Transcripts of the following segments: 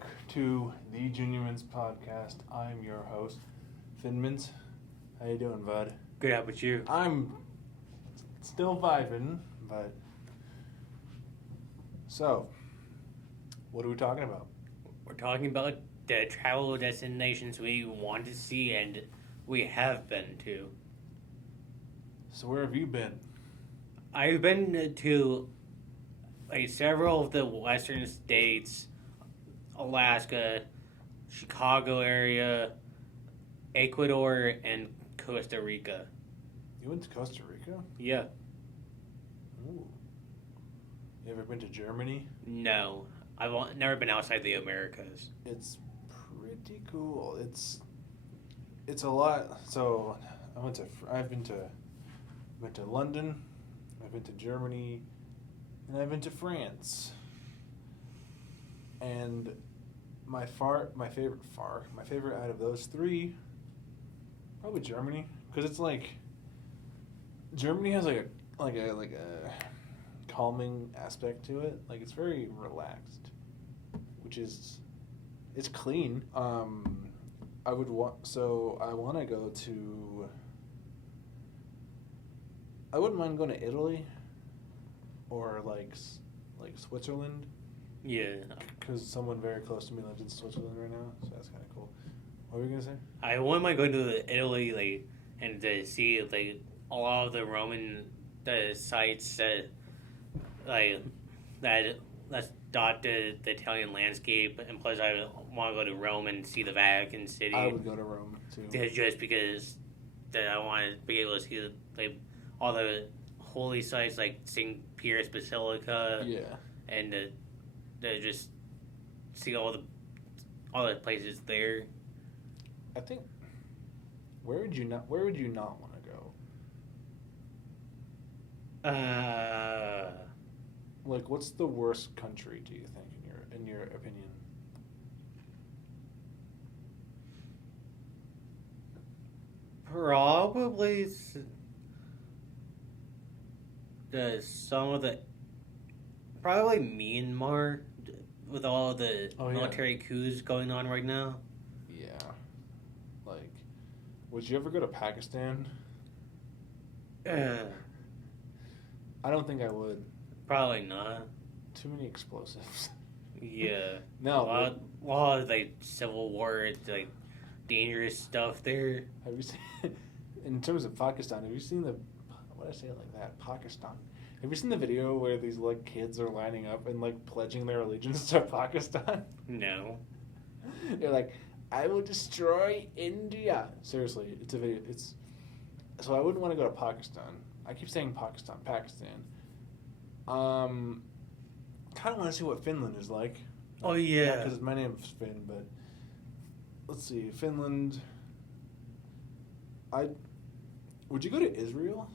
back to the Junior Mints podcast. I'm your host, Finnmints. How you doing, bud? Good, how about you? I'm still vibing, but... So, what are we talking about? We're talking about the travel destinations we want to see and we have been to. So where have you been? I've been to several of the western states, Alaska, Chicago area, Ecuador, and Costa Rica. You went to Costa Rica? Yeah. Ooh. You ever been to Germany? No. I've never been outside the Americas. It's pretty cool. It's a lot. So I've been to London, I've been to Germany, and I've been to France. And my favorite out of those three, probably Germany, because it's like Germany has like a calming aspect to it. Like it's very relaxed, which is it's clean. I want to go to. I wouldn't mind going to Italy, or like Switzerland. Yeah. Because someone very close to me lives in Switzerland right now, so that's kind of cool. What were you gonna say? I wouldn't mind going to Italy, and to see a lot of the Roman sites that dot the Italian landscape, and plus I want to go to Rome and see the Vatican City. I would go to Rome too. Just because I want to be able to see all the holy sites like St. Peter's Basilica. Yeah. And to just see all the places there. I think. Where would you not want to go? Like, what's the worst country, do you think, in your opinion? Probably probably Myanmar, with all the military coups going on right now. Yeah. Like, would you ever go to Pakistan? I don't think I would. Probably not. Too many explosives. Yeah. No. A lot of civil war, dangerous stuff there. Have you seen, in terms of Pakistan, have you seen what did I say it like that? Pakistan. Have you seen the video where these kids are lining up and pledging their allegiance to Pakistan? No. They're like, I will destroy India. Seriously, it's a video. So I wouldn't want to go to Pakistan. I keep saying Pakistan. Kind of want to see what Finland is like. Oh yeah. Because my name's Finn, but let's see, Finland. Would you go to Israel?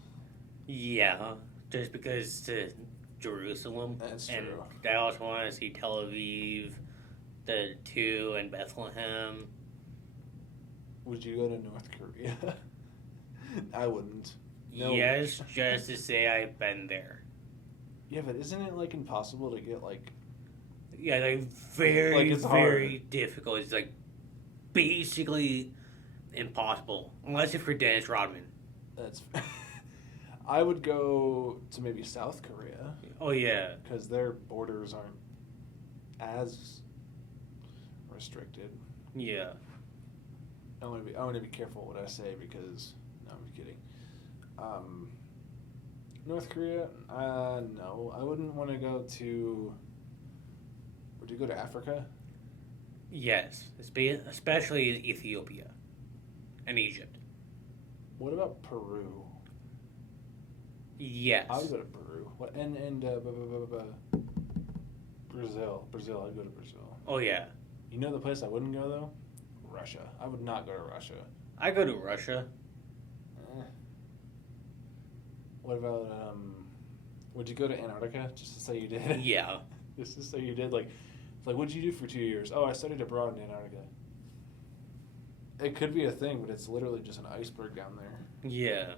Yeah, just because to Jerusalem. That's and true. I also want to see Tel Aviv, and Bethlehem. Would you go to North Korea? I wouldn't. No. Yes, just to say I've been there. Yeah, but isn't it impossible to get Yeah, very it's very hard. difficult. It's basically impossible unless it's for Dennis Rodman. That's. I would go to maybe South Korea. Oh yeah, because their borders aren't as restricted. Yeah. I want to be careful what I say because no, I'm kidding. North Korea, no, I wouldn't want to go to. Would you go to Africa? Yes, especially Ethiopia and Egypt. What about Peru? Yes. I would go to Peru. What and Brazil. I'd go to Brazil. Oh yeah. You know the place I wouldn't go though? Russia. I would not go to Russia. I go to Russia. What about would you go to Antarctica just to say you did? Yeah. Just to say you did what'd you do for 2 years? Oh, I studied abroad in Antarctica. It could be a thing, but it's literally just an iceberg down there. Yeah.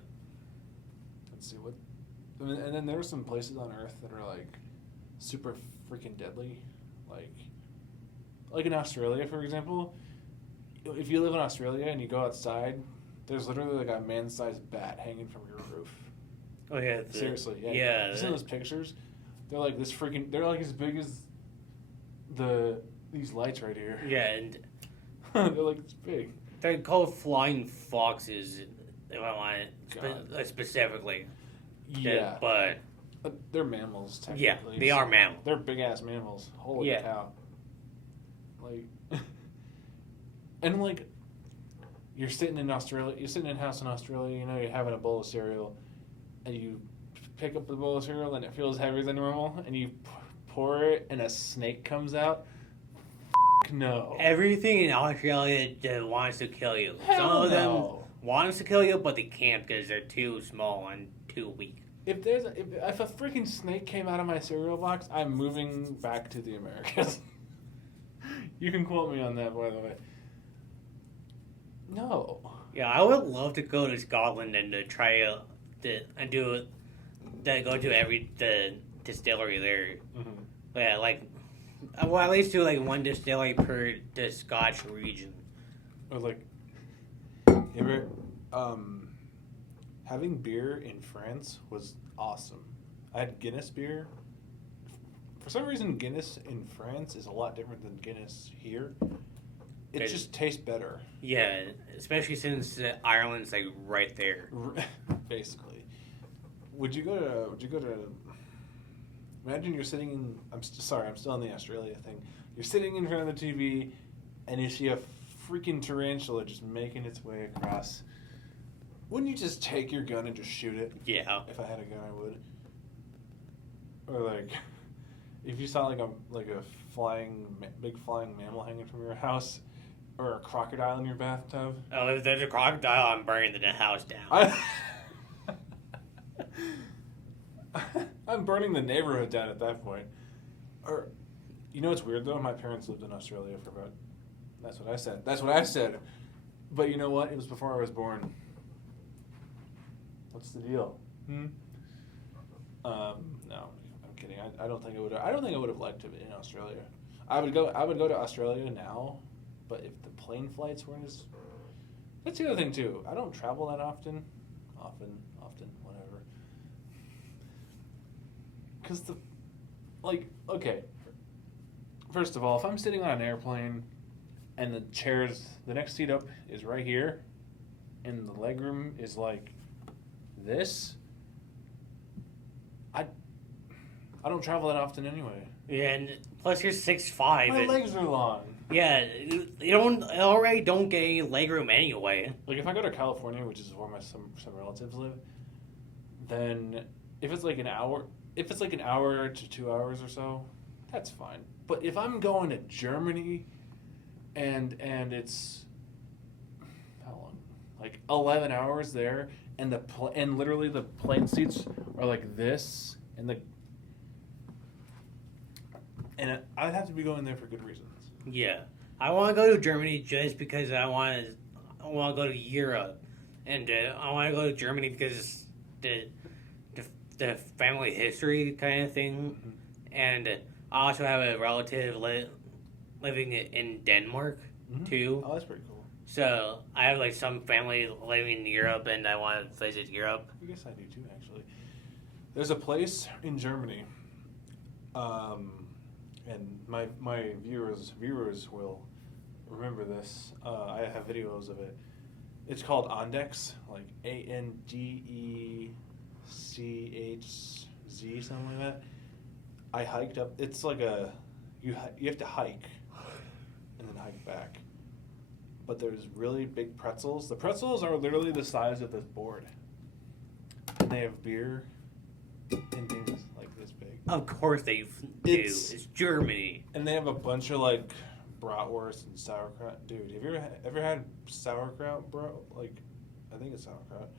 Let's see what. And then there are some places on Earth that are super freaking deadly. like in Australia, for example, if you live in Australia and you go outside, there's literally like a man-sized bat hanging from your roof. Oh yeah, Seriously, yeah. Yeah, You see those pictures? They're like this freaking. They're like as big as these lights right here. yeah, and They're like this big. they're called flying foxes. If I want it specifically. Yeah, But they're mammals yeah, technically. they are mammals. They're big ass mammals. Holy Yeah. cow! Like, and like, you're sitting in Australia. You're sitting in a house in Australia. You know, you're having a bowl of cereal, and you pick up the bowl of cereal, and it feels heavier than normal, and you pour it, and a snake comes out. No. Everything in Australia just wants to kill you. Some Hell of them no. wants to kill you, but they can't because they're too small and too weak. If a freaking snake came out of my cereal box, I'm moving back to the Americas. You can quote me on that, by the way. No. Yeah, I would love to go to Scotland and to try go to the distillery there. Mm-hmm. Yeah, like, well, at least do like one distillery per the Scotch region. Or like, you ever, having beer in France was awesome. I had Guinness beer. For some reason, Guinness in France is a lot different than Guinness here. It just tastes better. Yeah, especially since Ireland's like right there. Basically. Would you go to? Imagine you're sitting in. I'm still on the Australia thing. You're sitting in front of the TV, and you see a freaking tarantula just making its way across. Wouldn't you just take your gun and just shoot it? Yeah. If I had a gun, I would. Or like, if you saw like a big flying mammal hanging from your house, or a crocodile in your bathtub. Oh, if there's a crocodile, I'm burning the house down. I'm burning the neighborhood down at that point. Or, you know what's weird though? My parents lived in Australia for about. That's what I said. But you know what? It was before I was born. What's the deal? No, I'm kidding. I don't think I would. I don't think I would have liked to be in Australia. I would go to Australia now, but if the plane flights weren't as. That's the other thing too. I don't travel that often, whatever. Because okay. First of all, if I'm sitting on an airplane, and the next seat up is right here, and the legroom is like this. I don't travel that often anyway. Yeah, and plus you're 6'5". My legs are long. Yeah, you already don't get any legroom anyway. Like if I go to California, which is where some relatives live, then if it's like an hour to 2 hours or so, that's fine. But if I'm going to Germany, and it's how long? Like 11 hours there, and and literally the plane seats are like this, and I'd have to be going there for good reasons. Yeah, I want to go to Germany just because I want to go to Europe, and I want to go to Germany because the family history kind of thing, Mm-hmm. and I also have a relative living in Denmark too. Oh, that's pretty cool. So I have like some family living in Europe, and I want to visit Europe. I guess I do too, actually. There's a place in Germany, and my viewers will remember this. I have videos of it. It's called Andex, like ANDECHZ, something like that. I hiked up. It's like you have to hike and then hike back. But there's really big pretzels. The pretzels are literally the size of this board. And they have beer and things like this big. Of course they do. It's Germany. And they have a bunch of like bratwurst and sauerkraut. Dude, have you ever had sauerkraut, bro? Like, I think it's sauerkraut.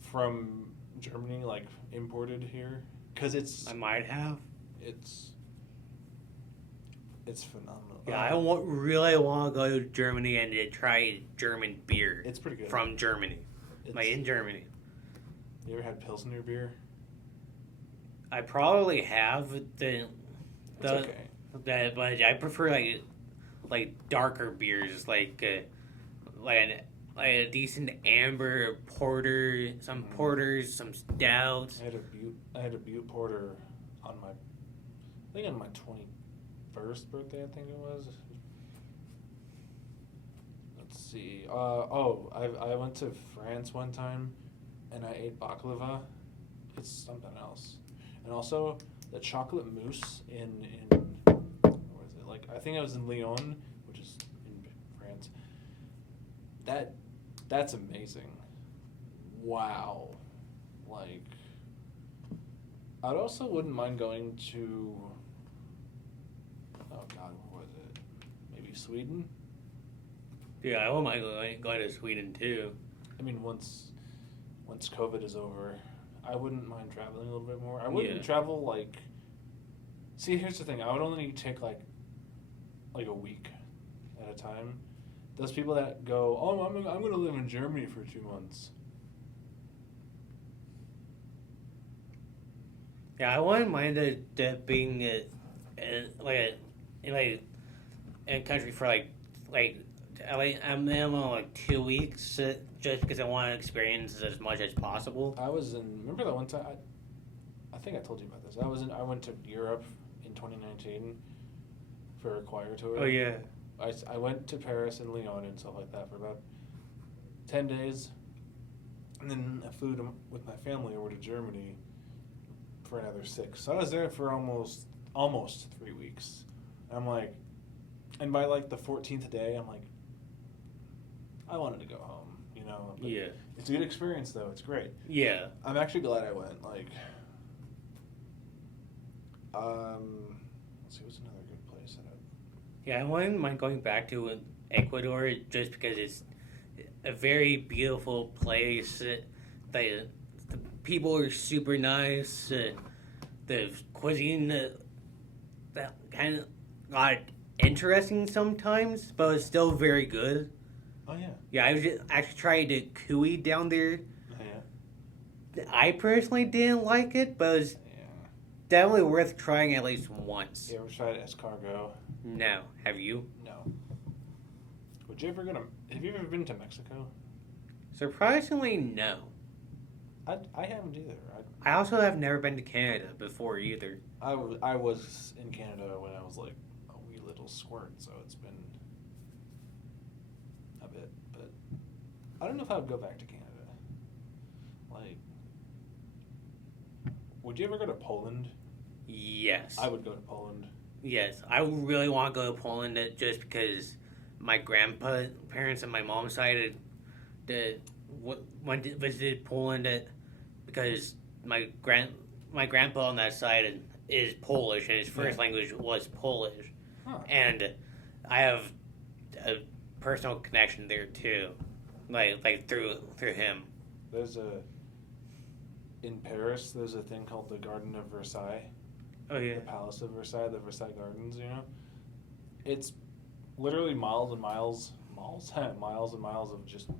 From Germany, like imported here. Because I might have. It's phenomenal. Yeah, I really want to go to Germany and to try German beer. It's pretty good. From Germany. Like in Germany. You ever had Pilsner beer? I probably have It's okay. but I prefer like darker beers, like a decent amber porter, some porters, some stouts. I had a Butte Porter on my 21st birthday, I think it was. Let's see. I went to France one time, and I ate baklava. It's something else. And also the chocolate mousse in where is it? Like I think I was in Lyon, which is in France. That's amazing. Wow. Like I also wouldn't mind going to oh god, where was it? Maybe Sweden? Yeah, I wouldn't mind going to Sweden too. I mean once COVID is over, I wouldn't mind traveling a little bit more. I wouldn't travel like. See, here's the thing. I would only take like a week at a time. Those people that go, oh, I'm going to live in Germany for 2 months. Yeah, I wouldn't mind being in a country for a minimum of 2 weeks, just because I want to experience as much as possible. Remember that one time? I think I told you about this. I went to Europe in 2019 for a choir tour. Oh yeah. I went to Paris and Lyon and stuff like that for about 10 days, and then I flew with my family over to Germany for another 6. So I was there for almost 3 weeks. I'm like, and by like the 14th day, I'm like, I wanted to go home, you know. But yeah. It's a good experience though. It's great. Yeah. I'm actually glad I went. Like, let's see, what's another good place that Yeah, I wouldn't mind going back to Ecuador just because it's a very beautiful place. The people are super nice. The cuisine that kind of got interesting sometimes, but it's still very good. Oh yeah. Yeah, I actually tried the cuy down there. Oh, yeah. I personally didn't like it, but it was definitely worth trying at least once. You ever tried escargot? No. Have you? No. Have you ever been to Mexico? Surprisingly, no. I haven't either. I also have never been to Canada before either. I was in Canada when I was like a wee little squirt, so it's been a bit, but I don't know if I would go back to Canada. Like, would you ever go to Poland? Yes. I would go to Poland. Yes, I really want to go to Poland just because my grandparents and my mom's side visited Poland because my grandpa on that side is Polish and his first language was Polish, and I have a personal connection there too, like through him. In Paris, there's a thing called the Garden of Versailles. Oh yeah. The Palace of Versailles, the Versailles Gardens, you know? It's literally miles and miles of just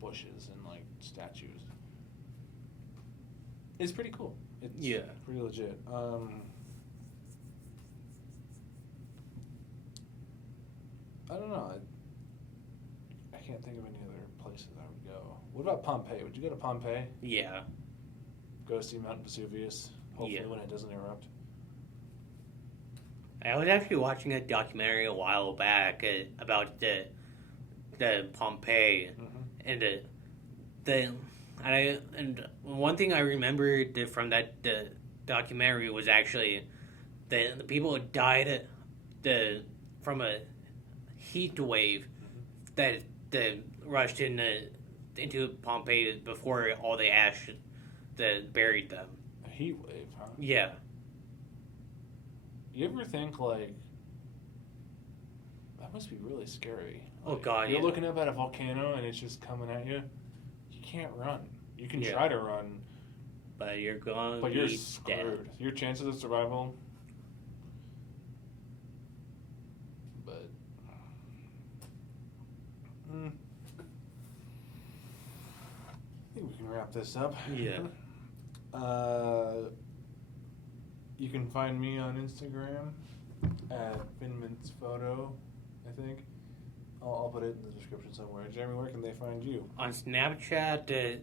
bushes and like statues. It's pretty cool. It's pretty legit. I don't know. I can't think of any other places I would go. What about Pompeii? Would you go to Pompeii? Yeah. Go see Mount Vesuvius, hopefully when it doesn't erupt. I was actually watching a documentary a while back about the Pompeii, and one thing I remembered from that documentary was actually the people who died from a heat wave that rushed into Pompeii before all the ash that buried them. A heat wave, huh? Yeah. You ever think, like, that must be really scary. Oh, God, You're looking up at a volcano and it's just coming at you. You can't run. You can try to run. But you're going But you're screwed. Dead. Your chances of survival. But. I think we can wrap this up. Yeah. You can find me on Instagram at Finnmints Photo. I think. I'll put it in the description somewhere. Jeremy, where can they find you? On Snapchat, the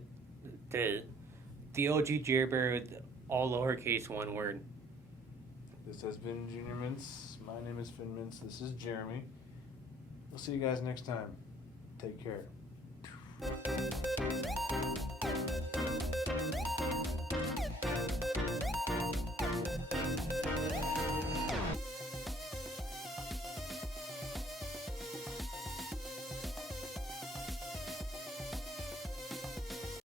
OG Jerbear with all lowercase one word. This has been Junior Mints. My name is Finnmints. This is Jeremy. We'll see you guys next time. Take care.